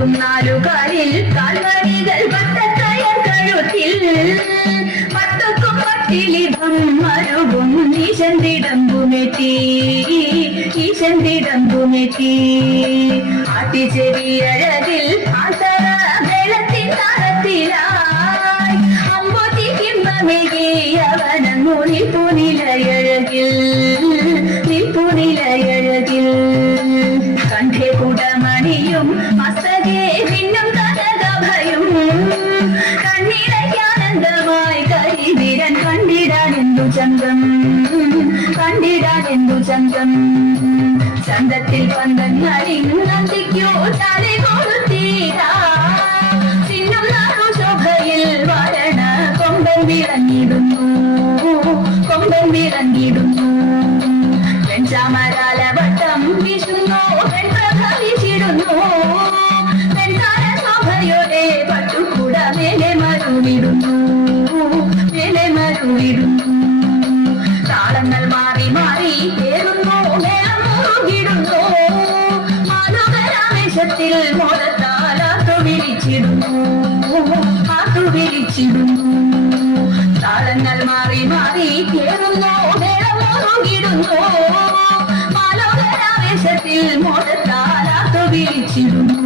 നിൽക്കും നാലുകാലിൽ കാൽവരികൾ വട്ടക്കയർ കഴുത്തിൽ പട്ടുക്കും പട്ടിലിഭം മരുവും ഈശന്തിടമ്പുമെത്തി ആട്ടിച്ചെവിയഴകിൽ ആസറ വെള്ളത്തിൻ താരത്തിലായി അമ്പൊത്തി കിമ്പമേകിയവനങ്ങു നിൽപ്പുനിലയഴകിൽ കണ്ഠേ കുടമണിയും മസ്തകേ പിന്നും കനകഭയും കണ്ണിടയ്ക്കാനന്ദമായി കരിവിരൻ കണ്ടിടാനെന്തു ചന്തം ചന്തത്തിൽ പന്തങ്ങളിങ്ങന്തിക്കോ തലേ കൊടുത്തീരാ ചിന്നും നാടു ശോഭയിൽ വരണ കൊമ്പൻ വിളങ്ങിടുന്നു വെഞ്ചാമരാലവട്ടം വിശുന്നു വെൺപ്രഭവിച്ചിടുന്നു വെൺകാല ശോഭയോടെ പട്ടുകൂട മേലെ മരുവിടുന്നു താളങ്ങൾ മാറി മാറി തേറുന്നു മേളം മുറുകിടുന്നു മാധവരാമേശത്തിൽ മോദത്താലാത്തു വിളിച്ചിടുന്നു താളങ്ങൾ മാറി മാറി തേറുന്നു മേളം മുറുകിടുന്നു മാലോകരാവേശത്തിൽ മോദത്താലാത്തു വിളിച്ചിടുന്നു